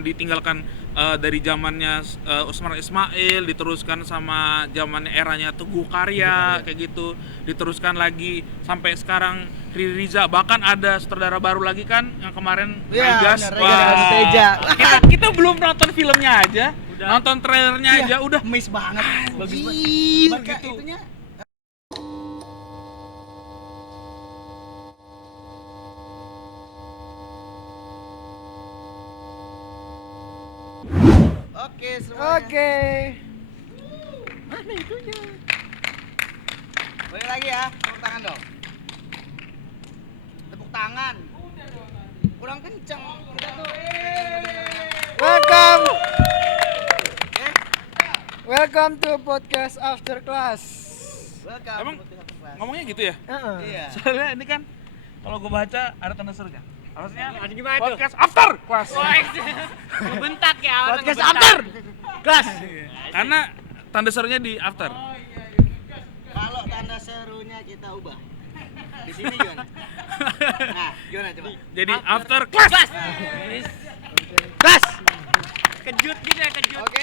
ditinggalkan dari zamannya Usman Ismail, diteruskan sama zamannya eranya Teguh Karya kayak gitu, diteruskan lagi sampai sekarang Riri Riza, bahkan ada sutradara baru lagi kan yang kemarin Regas. Kita belum nonton filmnya aja, nonton trailernya aja udah miss banget, bagus banget gitu. itunya. Oke, semuanya. Oke. Mana itunya? Boleh lagi ya, tepuk tangan dong. Tepuk tangan. Kurang kenceng. Kita tuh. Welcome. Eh, Welcome to podcast after class. welcome. Emang ngomongnya gitu ya? Iya. Soalnya ini kan kalau gue baca ada tanda serunya. Harusnya Gimana tuh? podcast after class. Bentak ya orang Podcast ngebentak. after kelas. Karena tanda serunya di after. Kalau tanda serunya kita ubah. Di sini gimana? Nah, gimana coba? Jadi after class. Kelas. Kejut gitu ya, kejut. Oke.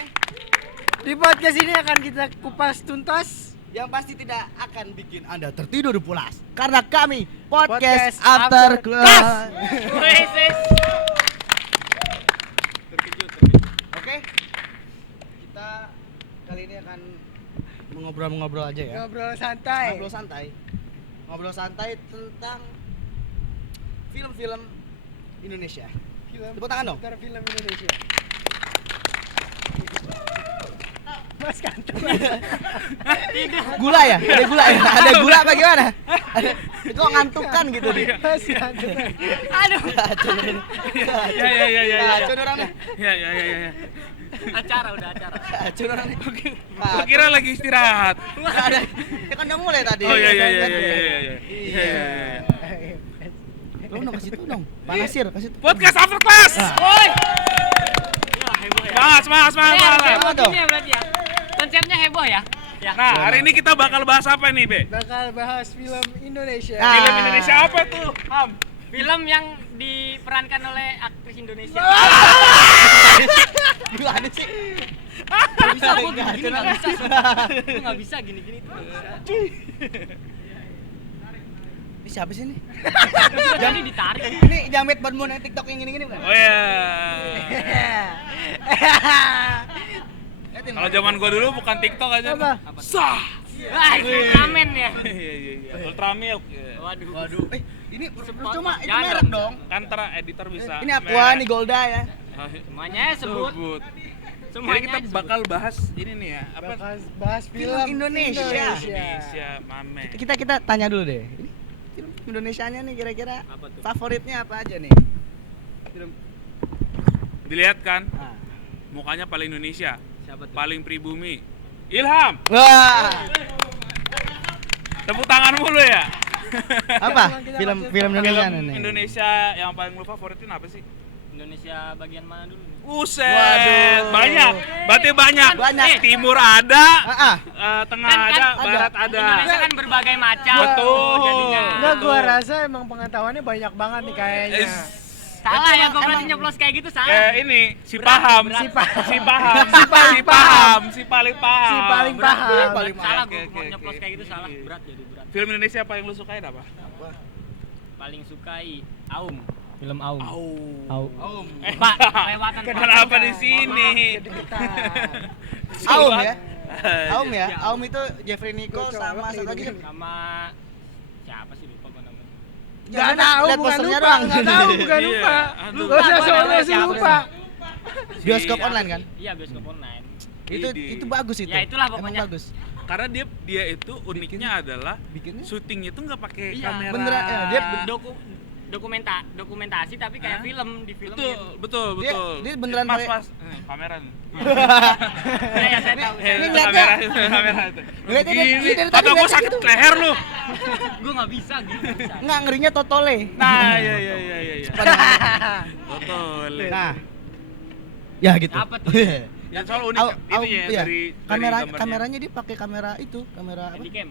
Di podcast ini akan kita kupas tuntas. Yang pasti tidak akan bikin Anda tertidur pulas karena kami Podcast podcast after After class. Wes, wes. Terkejut. Oke. Kita kali ini akan mengobrol aja ya. Ngobrol santai. Ngobrol santai tentang film-film Indonesia. Film. Tepuk tangan dong. Seputar film Indonesia. Mas Kantung. Gula ya? Ada gula ya? Ada gula apa gimana? Itu ngantukan gitu deh. Mas Kantung. Aduh, Ya. Racun orangnya. Ya. acara udah acara. Racun orangnya. Gua kira lagi istirahat. Nggak ada. Ya kan udah mulai tadi. Oh iya. Lu dong kasih tuh dong. Pak Nasir kasih tuh. Podcast after class. Woi. Ya, heboh ya. Semangat. Heboh dong. gini ya berarti ya. Konsepnya heboh ya. Ya. Nah, hari ini kita bakal bahas apa nih, Be? Bakal bahas film Indonesia. Ah. Film Indonesia apa tuh? Ham. Film yang diperankan oleh aktris Indonesia. Gimana sih? Gak bisa gua Nggak, gini, curang. gak bisa. Gua gak bisa gini-gini tuh. Ini siapa sih ini? Jadi ditarik. Ini Jamet Badmun yang TikTok yang gini-gini bukan? Oh ya. Kalau zaman gua dulu bukan TikTok aja. Apa? Sah. Wah, amin ya. Iya. Ultra Milk. Iya. Waduh. Ini Sempat, cuma itu jangan merek dong. Kan ntar editor bisa. Ini Aqua, merek. ini Golda ya. Semuanya sebut. Jadi Semuanya kita sebut. bakal bahas ini nih ya, apa? Bakal bahas film Film Indonesia. Indonesia, mame. Kita tanya dulu deh. Ini film Indonesianya nih kira-kira Apa tuh? favoritnya apa aja nih? Film. Dilihat kan, Nah. mukanya paling Indonesia, Siapa tuh? paling pribumi. Ilham, Wah. tepuk tangan mulu ya. Apa? Film Indonesia Film nih. Indonesia yang paling lu favoritin apa sih? Indonesia bagian mana dulu nih? Buset, Waduh. banyak. Berarti banyak. Banyak. Timur ada, tengah Kan ada, ada. barat ada. Indonesia kan berbagai macam. Betul. Jadinya. Enggak, gua Betul. rasa emang pengetahuannya banyak banget nih kayaknya. Salah ya, gua berarti Emang- nyeplos kayak gitu salah. Ini si Berat, paham, berat. si paham, si paham, Si paling paham. si paling paham. Si paling Berat, paham. berat, Paling salah Oke, gua oke, mau oke. nyeplos kayak gitu salah. Berat jadi berat. Film Indonesia apa yang lu sukain apa? Paling sukai Aum. Film Aum. Aum. Pak, kelewatan. Pak. Kenapa di sini? Kedeketan. Aum ya. Aum ya. Ya. Aum itu Jeffrey Nicole Gua sama colok satu nih, lagi. Sama siapa sih lupa gua namanya. Enggak tahu, Lihat bukan posternya lupa. doang. Enggak tahu, bukan Iya. lupa. Aduh. Lu usah Lupa, soalnya namanya sih siapa lupa. Bioskop online kan? Iya, bioskop online. Itu bagus itu. Ya, itulah Emang pokoknya. bagus. Karena dia itu uniknya adalah Bikinnya syutingnya tuh nggak pakai Iya, kamera. beneran, dia dokumentasi tapi kayak Hah? film di film. Betul. Dia beneran Mas, pakai- mas, kamera nih. Ya, saya tahu. Ini Itu ngeliatnya- kamera itu. Ngeliatnya dari Gini, tadi kata gua ngeliatnya sakit gitu. leher lu. Gua enggak bisa gitu. Nggak bisa. Enggak, ngerinya totole. Nah, iya. Betul. Nah. Ya gitu. Apa tuh? Yang soal unik itunya ya, iya. dari gambarnya. Kameranya dia pakai kamera itu, kamera apa? Handycam.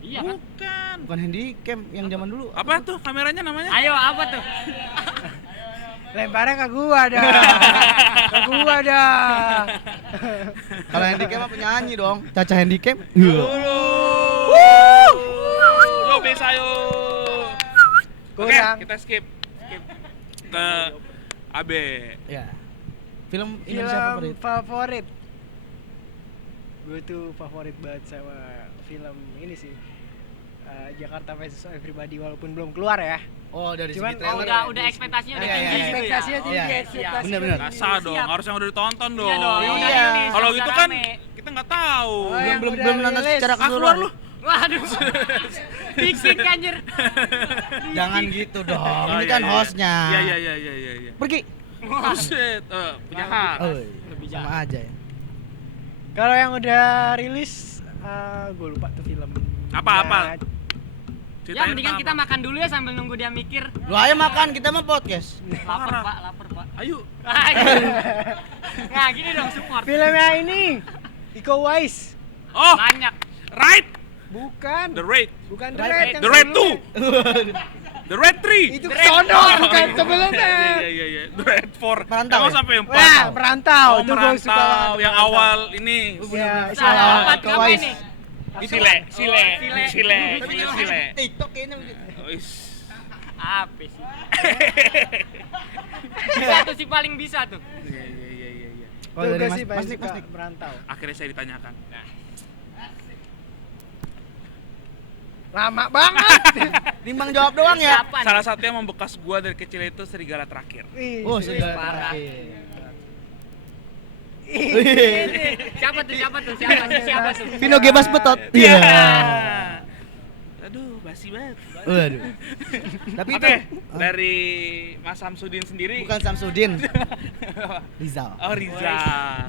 Iya kan? Bukan. Bukan handycam yang zaman dulu. Apa tuh kameranya namanya? Ayo apa tuh? Lemparnya ke gua dah. Ke gua dah. Kalau handicap mah penyanyi dong. Caca handicap. Yo bisa yo. Oke, Kurang. kita skip ke AB. Ya. Film Indonesia Film favorit. favorit. Gue tuh favorit banget sama film ini sih. Jakarta vs Everybody walaupun belum keluar ya. Oh, dari Cuman- segi Oh, trailer. udah ekspektasinya udah Iya, tinggi iya, gitu ya. Ekspektasinya tinggi, Iya. ekspektasinya Bener-bener. tinggi. Biasa dong, Siap. harusnya udah ditonton dong. Iya dong, Iya. udah rilis, Kalau udah gitu kan rame. kita nggak tahu. Oh, yang belum udah belum nonton rilis. secara Keluar keseluruhan. lu. Waduh. Pik anjir. Jangan gitu dong. Oh, Ini iya, kan iya. hostnya. Iya. Pergi. Buset, punya hak. Oh, Lebih sama aja ya. Kalau yang udah rilis, gue lupa tuh film. Apa? Nah, Ya mendingan kita makan dulu ya sambil nunggu dia mikir. Lu ayo makan, kita mah podcast. Lapar Pak. Ayo. Nah, gini dong support. Filmnya ini Iko Uwais. Oh, Banyak. right. Bukan. The Raid. Bukan The Right. Raid. yang The Raid sebelumnya. 2. The Raid 3. Itu The Raid. sono, bukan sebelumnya. Iya. The Raid 4. Perantau Emang ya? sampai 4. Wah, perantau. Oh, Itu gue suka banget. merantau yang awal ini. Ya, Salah, Iko apa Uwais. ini? Sile. TikTok kayaknya begitu. Wis. Apa sih? Bisa tuh si paling bisa tuh. Iya. Kalau Tuh dari gue sih Mas paling Nik, suka Mas Nik. merantau. Akhirnya saya ditanyakan. Lama banget. Timbang jawab doang ya. Siapa nih? Salah satu yang membekas gua dari kecil itu serigala terakhir. Ih, Oh, serius. sudah parah. Siapa tuh? Siapa tuh? Vino Gebas Betot. Iya. Iya. Aduh, basi banget. Waduh. Tapi Oke, itu dari Mas Samsudin sendiri. bukan Samsudin. Rizal. Oh, Rizal.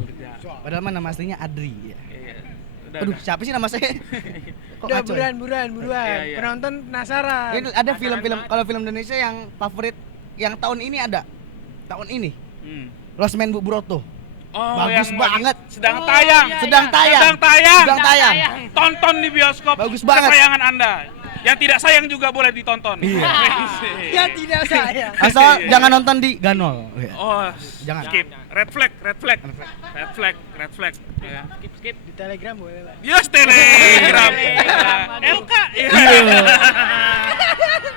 Padahal mah nama aslinya Adri ya. Iya. Udah, Aduh, udah. siapa sih nama saya? Kok Udah ngaco ya? buruan. Iya. Penonton penasaran. Ini ada film-film, kalau film Indonesia yang favorit yang tahun ini ada. Tahun ini. Hmm. Lost Man Bu Broto. Oh, Bagus yang banget. lagi sedang Oh, tayang. iya. Sedang tayang. Sedang tayang. Sedang tayang. Tonton di bioskop. Bagus banget. Kesayangan Anda. Yang tidak sayang juga boleh ditonton. Iya. Ya tidak saya. Asal jangan nonton di Ganol. Oh, Jangan. skip. Red flag. Ya. Skip. Di Telegram boleh lah. Yes, Telegram. Aduh. LK. Iya.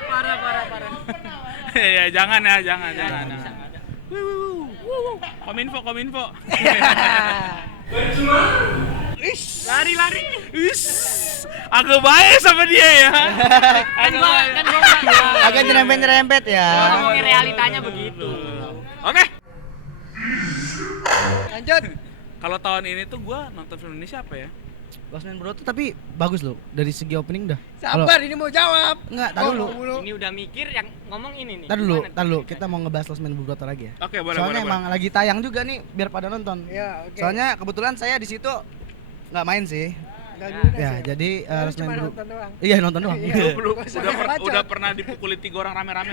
Parah. Ya, jangan. Kominfo. Lari. Is. Agak baik sama dia ya. Kan gua Agak nyerempet-nyerempet ya. ngomongin realitanya begitu. Oke. Lanjut. Kalau tahun ini tuh gua nonton film Indonesia apa ya? Lost Man Bu Broto tapi bagus loh dari segi opening dah. Sabar, ini mau jawab. Enggak, tar dulu. Ini udah mikir yang ngomong ini nih. Tar dulu, Gimana tar tuh dulu. ceritanya? Kita mau ngebahas Lost Man Bu Broto lagi ya. Oke, boleh. Soalnya emang lagi tayang juga nih biar pada nonton. Ya, oke. Soalnya kebetulan saya di situ nggak main sih. Nggak guna Ya, sih. jadi Lu Lost Man cuma Bu nonton doang. Iya, nonton doang. Iya. belum Gak usah baca. udah pernah dipukuli 3 orang rame-rame.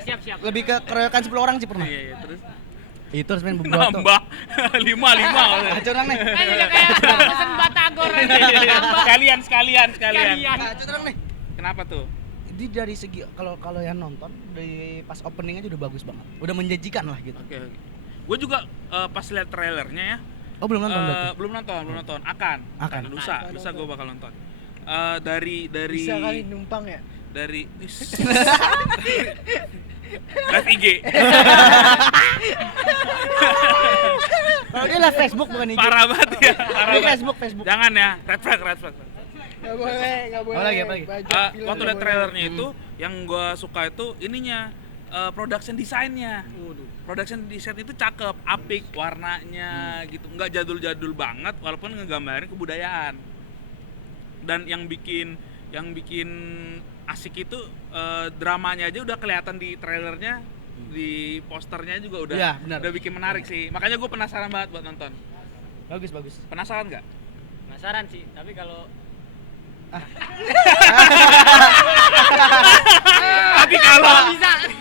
Siap. Lebih ke keroyokan 10 orang sih pernah. Iya, terus Itu Lost Man Bu Broto. nambah 5. Curang nih. Kan udah kayak pesen batagor aja. Nambah. Sekalian. Sekalian. Curang nih. Kenapa tuh? Jadi dari segi kalau yang nonton dari pas opening aja udah bagus banget. Udah menjanjikan lah gitu. Oke. Gue juga pas lihat trailernya ya. Oh, belum nonton berarti. Belum nonton. Akan. Lusa gue bakal nonton. Dari Bisa kali numpang ya. dari live IG. Kalau dia lah Facebook bukan IG. Parah banget ya. Parah Ini banget. Facebook. Jangan ya. Red flag. Gak boleh. Apalagi? Bajak film Waktu nggak lihat boleh. trailernya itu yang gue suka itu ininya production desainnya. Production design itu cakep, apik warnanya gitu. Nggak jadul-jadul banget walaupun ngegambarin kebudayaan. Dan yang bikin asik itu dramanya aja udah kelihatan di trailernya, di posternya juga udah Iya, benar. udah bikin menarik sih. Makanya gue penasaran banget buat nonton. Bagus. Penasaran nggak? Penasaran sih, tapi kalau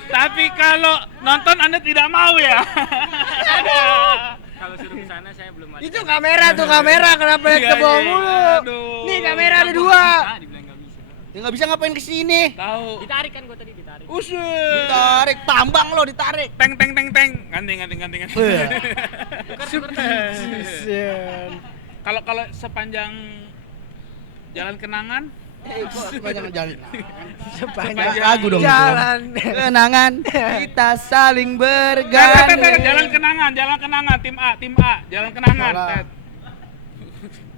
Tapi kalau nonton Anda tidak mau ya. kalau suruh ke sana saya belum ada. Itu kamera tuh kamera, kenapa lihat ke bawah mulu? Aduh. Nih kamera ada 2. Dibilang nggak bisa. Ya nggak bisa ngapain kesini. Tahu. Ditarik kan gua tadi ditarik. Uset. Ditarik, tambang lo ditarik. Teng. Ganti. Substitution. Kalau sepanjang jalan kenangan, Sepanjang jalan. Sepanjang Lagu dong. jalan. Kenangan kita saling berganti. jalan kenangan, tim A, jalan kenangan. Salah. Tet.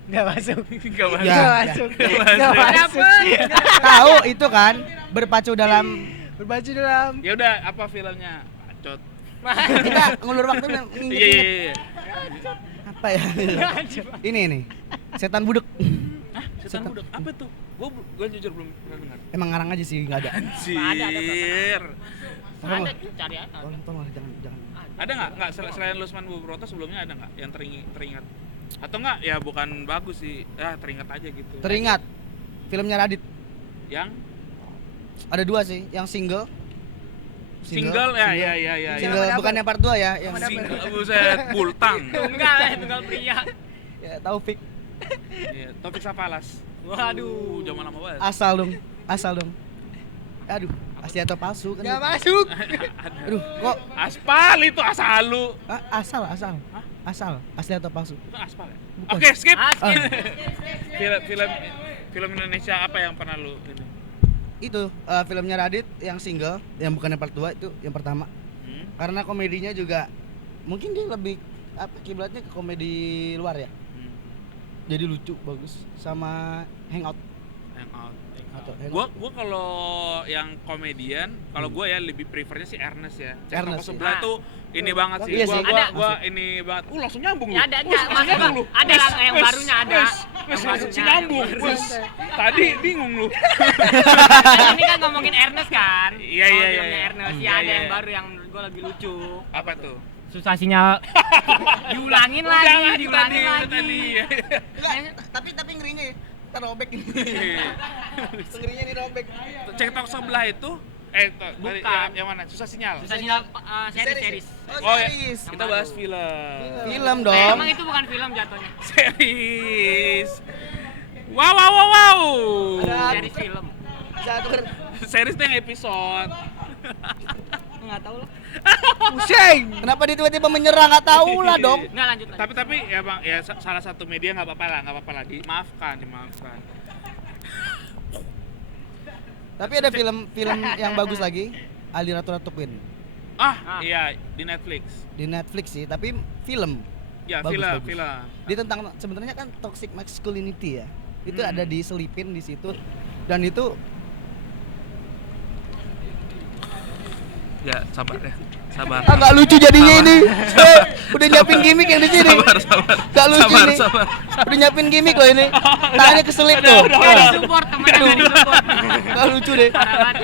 Nggak masuk. Nggak masuk. Ya. Nggak masuk. Nggak Nggak masuk. masuk. Tahu itu kan berpacu dalam Berpacu dalam. Ya udah, apa filmnya? Bacot. kita ngulur waktu dan Iya. inget-inget. Apa ya? Ini setan budek. Hah, setan budak. Apa tuh? Gua jujur belum pernah dengar. Emang ngarang aja sih, nggak ada. Anjir. Ada cari aja. Tolong jangan. Ada nggak selain Lusman Bubroto sebelumnya ada nggak yang teringat? Atau nggak ya bukan bagus sih, ya teringat aja gitu. Teringat filmnya Radit. Yang Ada 2 sih, yang single. single ya. Single bukan yang part 2 ya, yang Single, buset, bultang. Tunggal pria. ya Taufik. Iya, Topik Sapalas. Waduh. Zaman lama banget. Asal dong. Aduh, asli atau palsu kan? Nggak masuk. Aduh, kok Aspal itu asal lu. asal. Asal, asli atau palsu? Itu aspal ya? Bukan. Oke, skip. Skip. Film Indonesia apa yang pernah lu ini? Itu filmnya Radit yang single, yang bukan yang part 2 itu yang pertama. Karena komedinya juga mungkin dia lebih kiblatnya ke komedi luar ya. Jadi lucu, bagus sama Hangout. Hangout. Hangout. Gua kalau yang komedian, kalau gua ya lebih prefernya si Ernest ya. Ernest, Toko sebelah iya. tuh ini banget sih. Iya Gua, sih. gua, Ada. gua ini banget. Langsung nyambung Ya lu. ada enggak? Maksudnya Bang, ada lah yang barunya ada. Wes, Yang barunya, nyambung. yang Wes. Tadi bingung lu. Ini kan ngomongin Ernest kan? Iya. Filmnya Ernest. Ya Iya, ada yang iya. baru yang menurut gua lebih lucu. Apa tuh? Susah sinyal. Diulangin lagi. Tadi. Enggak, tapi ngerinya ya. Ntar robek ini. Iya. Ngerinya nih robek. Cek tok sebelah itu tadi Bukan. yang mana? Susah sinyal. Susah sinyal series. Oh ya, series. kita bahas film. Film dong. Emang itu bukan film jatuhnya. Series. Wow. Series film. Series itu yang episode. Enggak tahu lah. Pusing. Kenapa dia tiba-tiba menyerang? Nggak tahu lah dong. Enggak lanjut. Tapi ya bang, ya salah satu media nggak apa-apa lah, dimaafkan. Tapi ada film yang bagus lagi, Ali Ratu Ratu Queen. Iya di Netflix. Di Netflix sih, tapi film. Ya Bagus. film. Dia tentang sebenarnya kan toxic masculinity ya. Itu ada diselipin di situ dan itu Ya sabar. nggak lucu jadinya ini. Udah nyiapin gimmick yang di sini. Sabar. Nggak lucu nih. Sabar. Udah nyiapin gimmick loh ini. Tangannya keselip tuh. Enggak support teman-teman di support. Nggak lucu deh. Parah.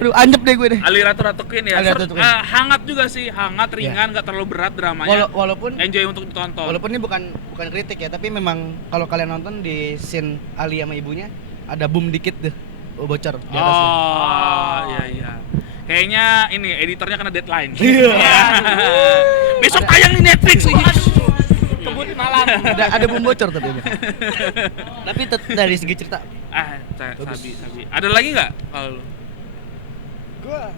Aduh, anjep deh gue deh. Ali Ratu Ratu Queen ya. Ali Ratu Ratu Queen. Hangat juga sih, hangat, ringan, nggak terlalu berat dramanya. Walaupun Enjoy untuk ditonton. Walaupun ini bukan kritik ya, tapi memang kalau kalian nonton di scene Ali sama ibunya ada boom dikit deh, bocor di atasnya. Oh, iya. Kayaknya ini editornya kena deadline. Iya. Besok tayang di Netflix nih. Kebut malam. Ada boom bocor tapi. Tapi dari segi cerita Sabi. Ada lagi nggak kalau lu? Gua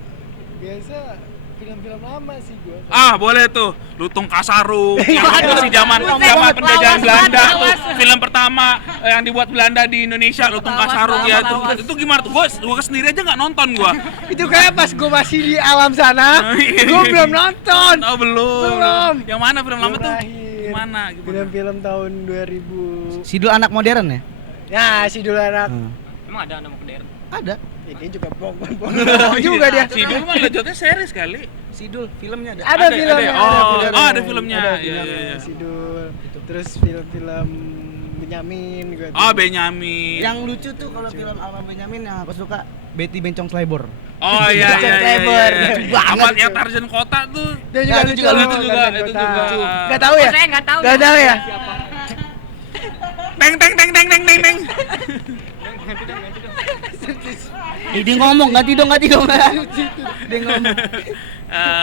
biasa film-film lama sih gua. Boleh tuh. Lutung Kasarung yang masih zaman Buset, penjajahan lawas, Belanda tuh. lawas. Film pertama yang dibuat Belanda di Indonesia, Lutung Lawas, Kasarung ya lawas. itu gimana tuh? Gua sendiri aja nggak nonton gua. Itu kayak pas gua masih di alam sana, gua belum nonton. Oh, belum. Yang mana film lama tuh? Terakhir. Gimana? Film-film tahun 2000. Sidul anak modern ya? Ya, si dulu anak. Emang ada nama modern? Ada. Ini juga bohong juga dia. Si Dul mah lejotnya series kali. Sidul filmnya ada. Ada filmnya. Ada filmnya. Ada Iya. filmnya Sidul. Terus film-film Benyamin gua. Benyamin. Yang lucu tuh kalau film Alma Benyamin yang aku suka Betty Bencong Slayber. Oh iya. Lebar. Lucu banget Amat itu. yang Tarzan Kota tuh. Dia juga Ya, itu lucu. juga lucu juga, Tarzan itu Kota. juga. Nggak tahu ya? Saya nggak tahu. Nggak tahu ya? Siapa? Teng. Dia ngomong ganti dong. Dia ngomong.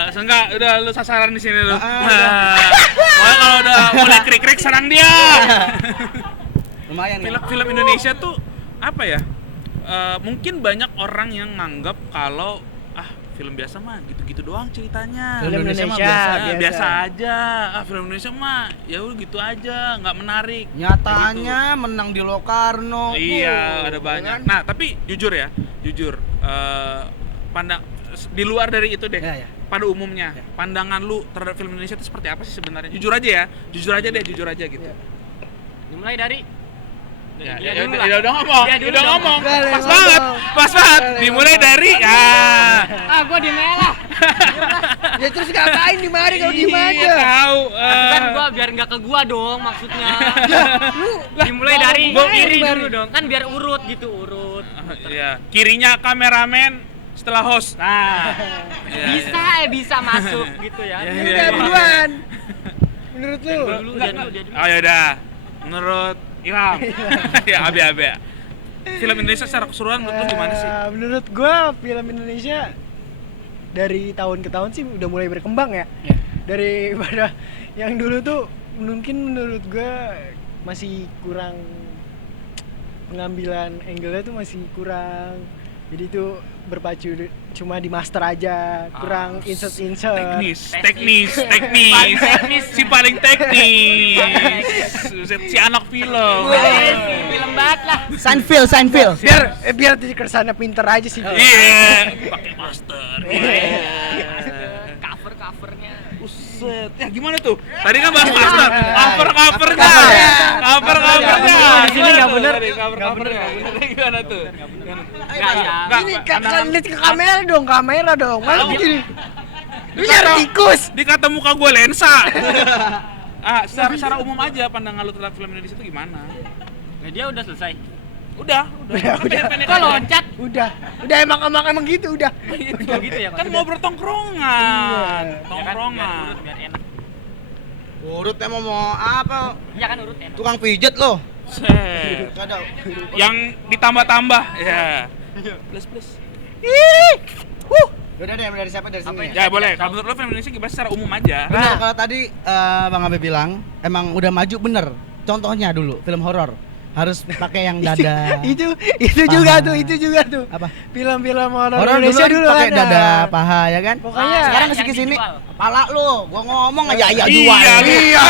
Seenggak udah lu sasaran di sini lu. Udah. Pokoknya kalau udah mulai krik-krik serang dia. Lumayan ya. Film Indonesia tuh apa ya? mungkin banyak orang yang nganggap kalau film biasa mah gitu-gitu doang ceritanya. Film Indonesia mah biasa aja. Film Indonesia mah ya udah gitu aja, nggak menarik. Nyatanya menang di Locarno. Iya, ada banyak. Nah, tapi jujur pandang di luar dari itu deh. Ya, ya. Pada umumnya, pandangan lu terhadap film Indonesia itu seperti apa sih sebenarnya? Jujur aja gitu. Dimulai dari Ya, dia ya, dulu udah, lah. udah ngomong, Dia dulu udah dong. ngomong. Boleh Pas ngomong. banget. Dimulai dari Gua di melah. Ya terus ngapain di mari kalau di Iya, tahu. Kan gua biar nggak ke gua dong maksudnya. Dimulai dari kiri dulu dong. Kan biar urut gitu, urut. Iya, kirinya kameramen setelah host. Nah, Bisa masuk gitu ya. Iya, Udah buruan. Menurut lu? Dia dulu. Oh ya udah. Menurut Ilham. Ya, Abe. Film Indonesia secara keseluruhan menurut lu gimana sih? Menurut gua film Indonesia dari tahun ke tahun sih udah mulai berkembang ya. Daripada yang dulu tuh mungkin menurut gua masih kurang, pengambilan angle-nya tuh masih kurang. Jadi tuh berpacu cuma di master aja, kurang insert. Teknis. Si paling teknis. Si anak film. Film banget lah. Seinfeld. Biar di kesana pinter aja sih. Iya, pakai master. Cover-covernya. Buset. Ya gimana tuh? Tadi kan bahas master. Cover-covernya. Di sini nggak bener. Cover-covernya. Gimana tuh? Enggak ya. Ini lihat ke kamera dong. Mana Tahu. begini? Lu nyari tikus. Dikata muka gue lensa. Secara umum aja pandangan lu terhadap film Indonesia itu gimana? Nah, dia udah selesai. Udah. Pendek-pendek Kok aja. loncat? Udah emang gitu udah. Udah gitu ya. Kan mau bertongkrongan. Iya. Tongkrongan. Biar enak. Urut emang mau apa? Iya kan urut enak. Tukang pijet lo. Set. Kadang. Yang ditambah-tambah. Ya. Plus. Udah deh dari siapa dari sini? Ya boleh. Kalau menurut lu film Indonesia gimana secara umum aja? Benar, kalau tadi Bang Abe bilang emang udah maju bener. Contohnya dulu film horor harus pakai yang dada. itu paha. juga tuh. Apa? Film-film horor Horor Indonesia dulu dulu pakai ada. dada paha ya kan? Pokoknya Sekarang yang kesini sini dijual. kepala lu. Gua ngomong aja ya jual. Iya.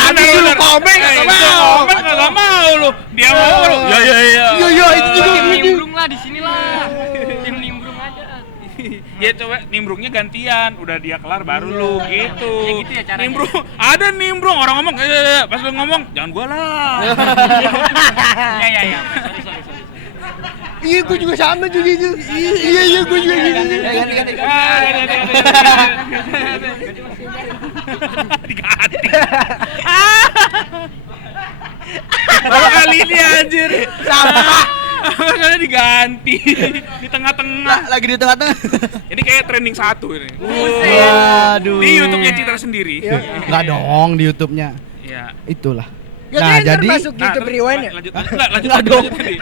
Tadi lu komen kagak mau. Komen kagak mau lu. Dia mau lu. Ya. Yo itu juga Tim gitu. nimbrung lah di sini lah. Tim nimbrung aja. Ya coba nimbrungnya gantian, udah dia kelar baru lu gitu. Ya gitu ya caranya. Nimbrung, ada nimbrung orang ngomong, pas lu ngomong jangan gua lah. Ya. Sorry. Iya gua juga sama juga itu. Iya gua juga gitu. Ganti. Diganti. Baru kali ini anjir. Sama. Makanya diganti di tengah-tengah. Lagi di tengah-tengah. Ini kayak trending 1 ini. Waduh. Di YouTube-nya Citra sendiri. Enggak dong di YouTube-nya. Iya. Itulah. Ya Nah, kan jadi masuk YouTube terus rewind ya. lanjut Enggak dong. tadi.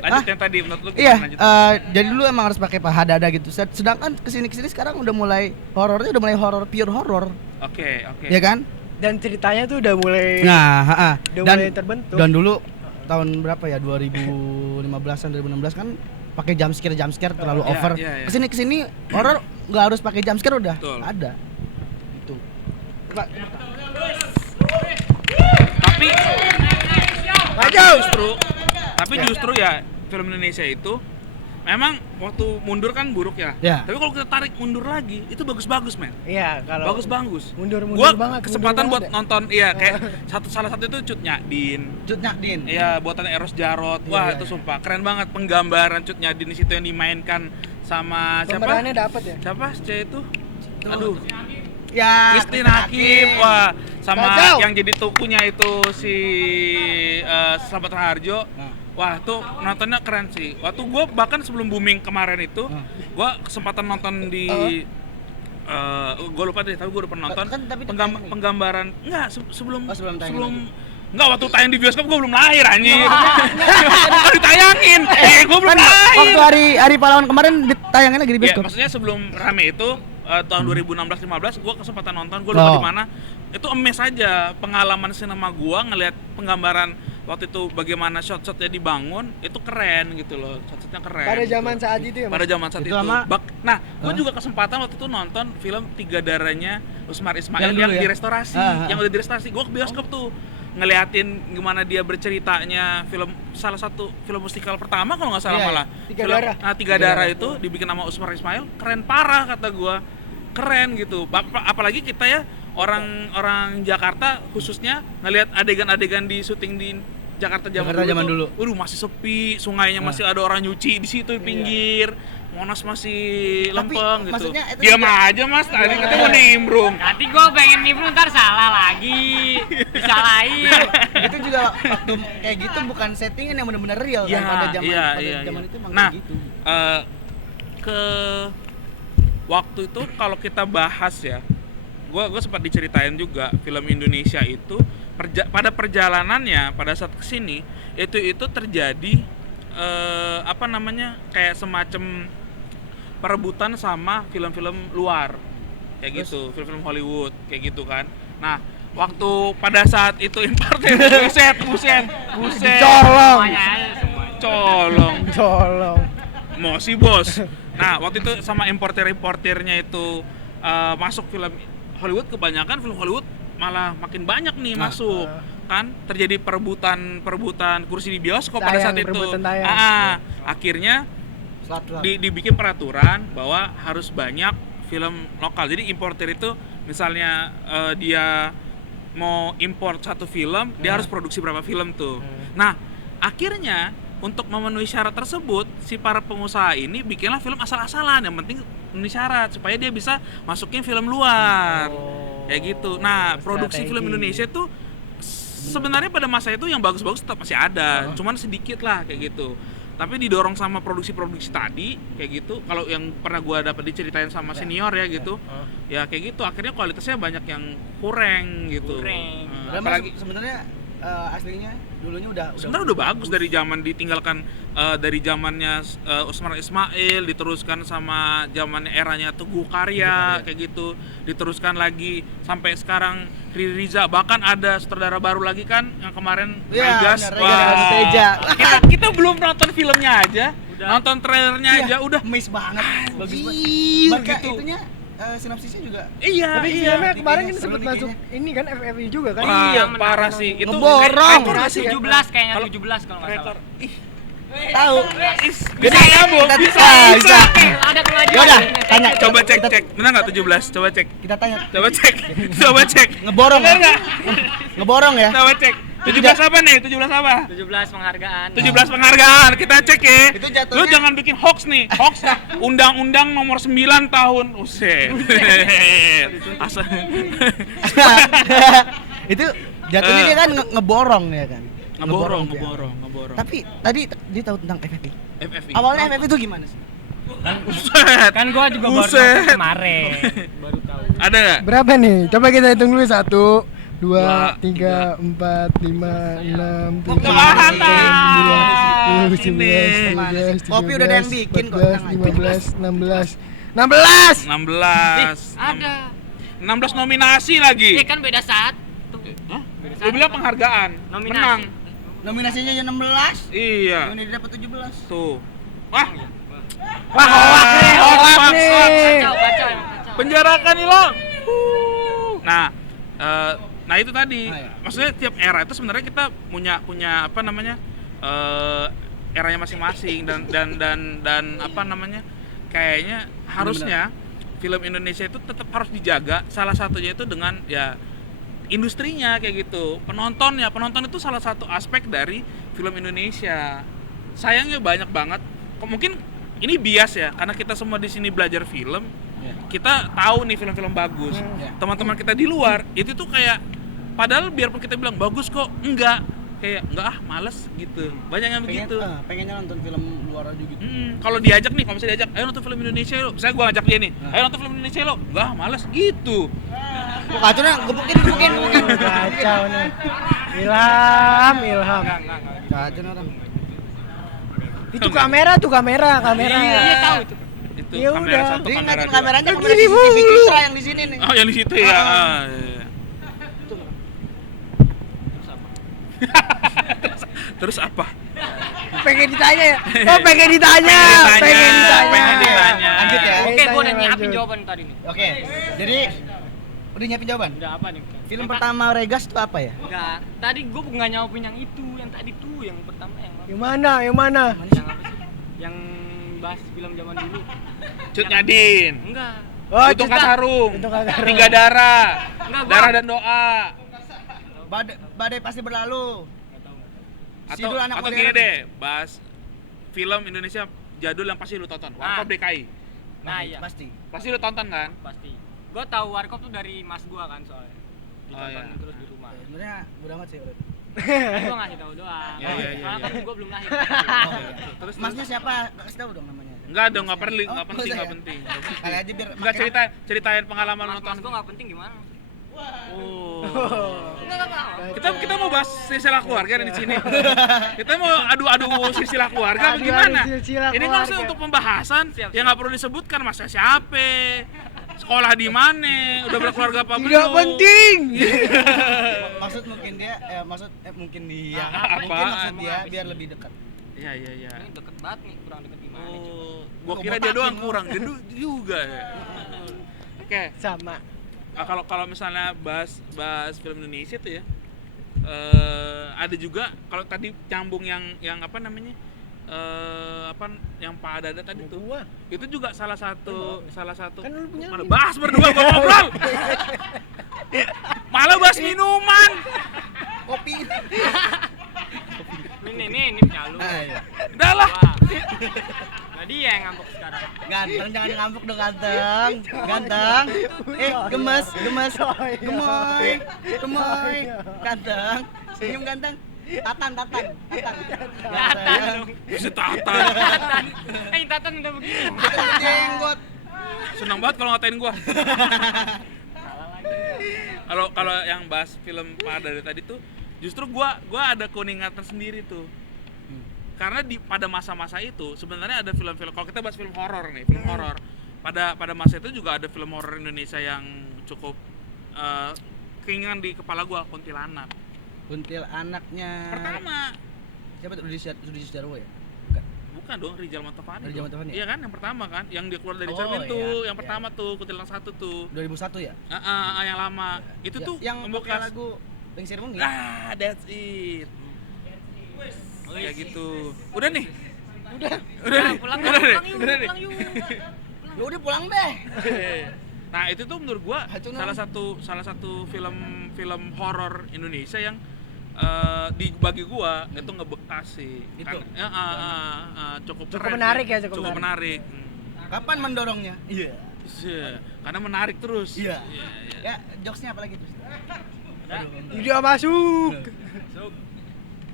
Lanjut yang tadi menurut lu Iya, gimana, lanjut. jadi dulu emang harus pakai paha dada gitu. Sedangkan kesini sekarang udah mulai horornya udah mulai horor pure horor, Oke. ya kan? Dan ceritanya tuh udah mulai Nah, udah dan mulai terbentuk. dan dulu tahun berapa ya 2015an 2016 kan pakai jump scare terlalu Iya, over. iya. Kesini horor nggak harus pakai jump scare udah Betul. ada. Itu. Pak, Tapi justru ya film Indonesia itu memang waktu mundur kan buruk ya. Ya. Tapi kalau kita tarik mundur lagi itu bagus-bagus, men. Iya, kalau Bagus. mundur Gua banget. kesempatan mundur buat banget nonton iya kayak salah satu itu Cut Nyadin. Cut Nyadin. Iya, buatan Eros Jarot. Wah, Iya, itu iya. sumpah keren banget penggambaran Cut Nyadin di situ yang dimainkan sama siapa? Pemerannya dapat ya. Siapa? C itu? Aduh, Ya. Christine Hakim. Wah, sama Kacau. yang jadi tukunya itu si Slamet Raharjo. Nah. Wah, tuh nontonnya keren sih. Waktu gue bahkan sebelum booming kemarin itu, gue kesempatan nonton di gue lupa deh, tapi gue udah pernah nonton Kan tapi penggambaran enggak sebelum Oh, sebelum tayang enggak waktu tayang di bioskop gue belum lahir anjing. Kan ditayangin. Gue belum lahir. Waktu hari pahlawan kemarin ditayangin lagi di Ya, bioskop. maksudnya sebelum rame itu tahun 2016-15 gue kesempatan nonton, gue lupa Oh. di mana. Itu emes aja pengalaman sinema gue ngelihat penggambaran waktu itu bagaimana shot-shotnya dibangun itu keren gitu loh, shot-shotnya keren. Pada gitu. zaman saat itu ya, Mas? Pada zaman saat Itu itu. sama- Nah, gue juga kesempatan waktu itu nonton film Tiga Darahnya Usmar Ismail Yang yang, dulu ya? direstorasi, yang udah direstorasi. Gue ke bioskop tuh ngeliatin gimana dia berceritanya, film salah satu film musikal pertama kalau nggak salah Iya, malah. Tiga Film- Darah. Nah, Tiga Darah itu dibikin sama Usmar Ismail, keren parah kata gue. Keren gitu. Apalagi kita ya orang Jakarta khususnya ngelihat adegan-adegan di syuting di Jakarta zaman dulu. Waduh, masih sepi, sungainya masih ada orang nyuci di situ di pinggir. Monas masih Tapi, lempeng gitu. maksudnya itu Diam juga- aja Mas, tadi katanya mau nimbrung. Nanti gue pengen nimbrung ntar salah lagi, disalahin. Itu juga waktu kayak gitu bukan settingan yang benar-benar real Iya, kan pada zaman iya, pada iya, zaman iya. itu emang Nah, kayak gitu. Ke waktu itu kalau kita bahas ya, gue sempat diceritain juga film Indonesia itu pada perjalanannya pada saat kesini itu terjadi apa namanya kayak semacam perebutan sama film-film luar kayak gitu, film-film Hollywood kayak gitu kan. Nah, waktu pada saat itu importer buset Colong. Semuanya aja, semuanya. Colong. Mosi bos. Nah, waktu itu sama importernya itu masuk film Hollywood, kebanyakan film Hollywood malah makin banyak nih masuk. Kan terjadi perebutan kursi di bioskop pada saat itu. Rebutan tayang. Akhirnya Selaturan. dibikin peraturan bahwa harus banyak film lokal. Jadi importer itu misalnya dia mau import satu film, dia harus produksi berapa film tuh. Nah, akhirnya untuk memenuhi syarat tersebut, si para pengusaha ini bikinlah film asal-asalan. Yang penting memenuhi syarat supaya dia bisa masukin film luar. Kayak gitu. Nah, produksi strategi. film Indonesia tuh sebenarnya pada masa itu yang bagus-bagus tetap masih ada, cuman sedikit lah kayak gitu. Tapi didorong sama produksi-produksi tadi kayak gitu. Kalau yang pernah gua dapat diceritain sama senior ya gitu, ya kayak gitu. Akhirnya kualitasnya banyak yang kurang gitu. Kurang. Padahal Apalagi sebenarnya aslinya dulunya udah sebenarnya udah bagus dari zaman ditinggalkan dari zamannya Usmar Ismail, diteruskan sama zamannya eranya Teguh Karya kayak gitu, diteruskan lagi sampai sekarang Riri Riza, bahkan ada sutradara baru lagi kan yang kemarin Iya, Regas. benar, Regas Teja. kita belum nonton filmnya aja, nonton trailernya aja udah miss banget. Bagus banget. Anjir, Bahkan gitu. itunya sinopsisnya juga Iya, Tapi iya. filmnya kemarin Bikinnya kan sempat seru nih masuk ini kan FFI juga kan. Wah, Iya, parah sih. Itu Ngeborong. itu ngasih 17 kayaknya, Kalau 17 kalau nggak salah. tahu. Bisa nyambung, bisa. bisa. Ada kemajuan. Yaudah, tanya. Coba cek. Benar nggak 17? Coba cek. Kita tanya. Coba cek. Ngeborong Benar ya? nggak? Ngeborong ya? Coba cek. 17 apa nih? 17 apa? 17 penghargaan. 17 penghargaan. Kita cek ya. Itu jatuhnya- Lu jangan bikin hoax nih. Hoax Undang-Undang nomor 9 tahun. Uset. Asal. Itu jatuhnya dia kan ngeborong ya kan? Ngeborong. Tapi tadi dia tahu tentang FFI. FFI. Awalnya FFI itu gimana sih? Buset. Kan gua juga baru Buset. nonton kemarin. Baru tahu. Ada nggak? Berapa nih? Coba kita hitung dulu 1, 2, Dua, 3, 4, 5, 6, 7, Tahan, 8, 9, 10, Ini. 11, 12, Kopi udah ada yang bikin kok, 14, tenang aja. 15, 16, 16! 16. Ada. 16 nominasi lagi. kan beda satu. Hah? Lu bilang penghargaan. Nominasi. Menang. Nominasinya aja 16. Iya. Ini dia dapat 17. Tuh. Wah, Wah, hoak nih, hoak nih. Kacau, kacau. penjarakan hilang. Nah, nah itu tadi. Ah, ya. Maksudnya tiap era itu sebenarnya kita punya apa namanya? Eranya masing-masing dan apa namanya? Kayaknya harusnya film Indonesia itu tetap harus dijaga. Salah satunya itu dengan ya industrinya kayak gitu. Penonton itu salah satu aspek dari film Indonesia. Sayangnya banyak banget. Mungkin ini bias ya, karena kita semua di sini belajar film. Kita tahu nih film-film bagus. Teman-teman kita di luar itu tuh kayak padahal biarpun kita bilang bagus kok, enggak males gitu. Banyak yang begitu. Pengennya nonton film luar aja gitu. Kalau diajak nih, kalau misalnya diajak, ayo nonton film Indonesia lo. Misalnya gua ngajak dia nih, ayo nonton film Indonesia lo. Enggak, males gitu. Kok kacau nih, gebukin. Kacau nih. Ilham. Kacau nih orang. Itu kamera. Iya, tahu itu. Itu Ya kamera udah. satu, Dia kamera ngeliatin dua. kameranya, kamera Gini, CCTV Bu. Citra yang di sini nih. Oh, yang di situ ya. Iya. Terus apa? Pengen ditanya ya? Oh, pengen ditanya. Pengen ditanya. Lanjut ya. Oke, gua udah Lanjut. nyiapin jawaban tadi nih. Oke. Jadi udah nyiapin jawaban? Udah apa nih? Film pertama Regas itu apa ya? Enggak, tadi gua nggak nyaupin yang itu, yang tadi tuh, yang pertama yang apa? Yang mana? Yang mana? Yang apa sih? Yang bahas film zaman dulu. Cut Nyadin. Enggak. Oh, Untung Kasarung. Untung Kasarung. Tiga Darah. Enggak, gua. Darah dan Doa. Badai pasti berlalu. Atau Sidul anak atau modern. gini deh, bahas film Indonesia jadul yang pasti lu tonton. Warkop DKI. Nah, iya. Pasti. Pasti lu tonton kan? Pasti. Gua tahu Warkop tuh dari mas gua kan soalnya. Ditontonin iya. terus di rumah. Sebenarnya udah amat sih. Gua ngasih tahu doang. Iya, iya, iya, Soalnya kan iya. gua belum lahir. Terus Masnya siapa? Kasih tahu dong namanya. enggak dong, enggak perlu, Oh, enggak penting, usah enggak ya? penting. Kali aja biar Enggak ceritain pengalaman Mas nonton. gua nggak penting gimana? Oh. Enggak. Kita mau bahas silsilah keluarga di sini. Kita mau adu-adu silsilah keluarga Adu-adu gimana? silsilah Ini kan keluarga. untuk pembahasan Siap, yang nggak perlu disebutkan masa siapa, sekolah di mana, udah berkeluarga apa belum. Tidak penting. maksud mungkin dia mungkin dia Apaan? mungkin maksud dia biar lebih dekat. Iya, iya, iya. Ini deket banget nih, kurang deket gimana coba? Oh, gua Oh, kira dia botakin doang lu. kurang, dia juga ya. Oke, Sama. kalau misalnya bahas film Indonesia tuh ya, ada juga kalau tadi nyambung yang apa namanya, yang Pak Dada tadi tuh, Gua. itu juga salah satu Kan lu punya mana ini. bahas berdua gua ngobrol, malah bahas minuman. Kopi. Ini punya lu. Ah, iya. Udah lah. Wah. Nah, dia yang ngambek sekarang. Ganteng, jangan ngambek dong ganteng. Ganteng. Gemes. Gemoy. Ganteng. Senyum ganteng. Tatan. Tatan dong. Bisa tata. Tatan. Tatan udah begini. Jenggot. Senang banget kalau ngatain gua. Kalau yang bahas film Pak Dada tadi tuh, justru gua ada keuningatan sendiri tuh. Karena pada masa-masa itu sebenarnya ada film-film, kalau kita bahas film horor nih, film horor. Pada masa itu juga ada film horor Indonesia yang cukup keinginan di kepala gua, Kuntilanak. Kuntil anaknya. Pertama, Siapa tuh? Rudi Sudarwo ya? bukan dong, Rijal Mantovani. Rijal dong. Mantovani ya? Iya kan, yang pertama kan, yang dia keluar dari Oh, cermin tuh, iya, yang pertama tuh, Kuntilanak 1 tuh. 2001 ya? Yang lama. Itu Ya, tuh yang pakai membekas. lagu Pink Ceremony. Ah, that's it. Kayak gitu. Udah nih. Udah nih. Pulang Udah nih. yuk, Udah nih. pulang yuk. Ya udah pulang deh. Nah, itu tuh menurut gua Hacunan. salah satu film horor Indonesia yang bagi gua itu ngebekas sih. Itu. Cukup Cukup keren menarik sih. ya, cukup menarik. Kapan mendorongnya? Iya. Karena menarik terus. Iya. Iya. Ya, jokesnya apa lagi terus? Dia masuk.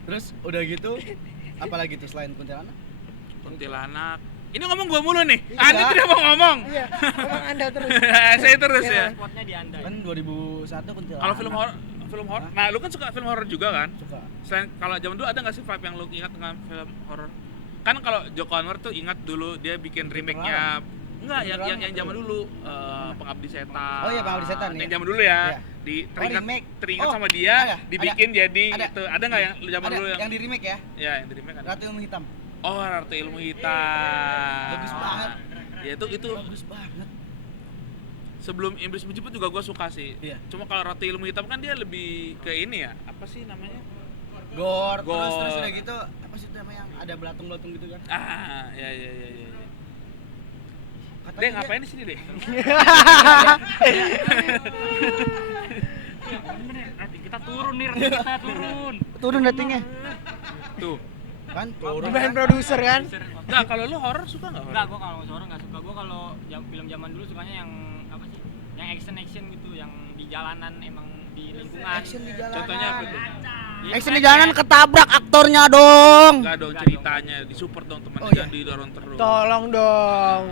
Terus udah gitu apalagi tuh selain kuntilanak? Kuntilanak. Ini ngomong gua mulu nih. Iya. Anda tidak mau ngomong. Iya, emang Anda terus. Saya terus ya. Spotnya di Anda. Kan 2001 kuntilanak. Kalau film horor, nah lu kan suka film horor juga kan? suka. Selain kalau zaman dulu ada nggak sih vibe yang lu ingat dengan film horor? Kan kalau Joko Anwar tuh ingat dulu dia bikin remake-nya enggak yang zaman dulu Pengabdi Setan. Oh iya, Pengabdi Setan, Yang iya. zaman dulu ya. Iya. Teringat remake. Oh, sama dia ada, dibikin jadi ada. gitu. Ada nggak yang lu zaman Ada dulu yang di remake ya? Ya, yang di remake ada. Ratu Ilmu Hitam. Oh, Ratu Ilmu Hitam. Bagus banget. Ya itu Bagus banget. sebelum Iblis Menjemput juga gue suka sih. Iya. Cuma kalau Ratu Ilmu Hitam kan dia lebih ke ini ya. Apa sih namanya? Gor, terus Gore. udah gitu apa sih itu namanya yang ada belatung-belatung gitu kan? Ya. Katanya Deh dia- ngapain di sini deh? Nanti kita turun nih, kita turun. Turun ratingnya. Tuh. Kan turun. Bukan Kan? produser kan? Enggak, kalau lu horor suka enggak? Enggak, gua kalau horor enggak suka. Gua kalau film zaman dulu sukanya yang apa sih? Yang action gitu, yang di jalanan emang di lingkungan. Action di jalanan. Contohnya apa tuh? Iya, Action di jalanan ketabrak aktornya dong. Enggak dong ceritanya, disupport dong teman Oh, jangan iya. didorong terus. Tolong dong.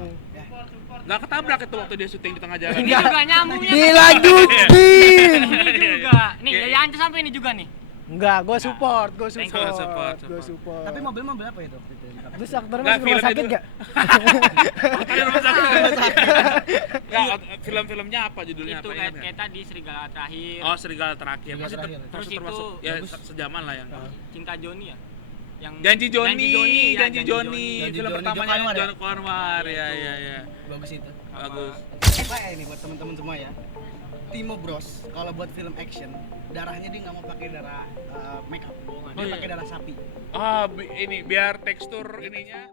Enggak ketabrak itu waktu dia syuting di tengah jalan. Ini juga nyambungnya. Dilanjutin. Ini juga. Nih, ya Anja sampai ini juga nih. Enggak, gue support, Thank you, support. gue support. Tapi mobil apa itu? Terus aktornya Nggak, masuk rumah filmnya sakit dulu. gak? Ada rumah sakit. Nggak, film-filmnya apa judulnya Itu apa ingat nggak? kayak tadi Serigala Terakhir. Oh, Serigala Terakhir. Serigala Masih Terakhir. Terus termasuk itu ya bagus. sejaman lah yang. Cinta Joni ya? Yang Janji Joni, ya, Janji Joni. Janji Film Joni, pertamanya Joko Anwar ya? Joko Anwar. Ya, ya, ya. Bagus itu. Bagus. FYI ini buat teman-teman semua ya. Timo Bros kalau buat film action darahnya dia nggak mau pakai darah makeup, dia Oh, iya. pakai darah sapi. Ah, ini biar tekstur ininya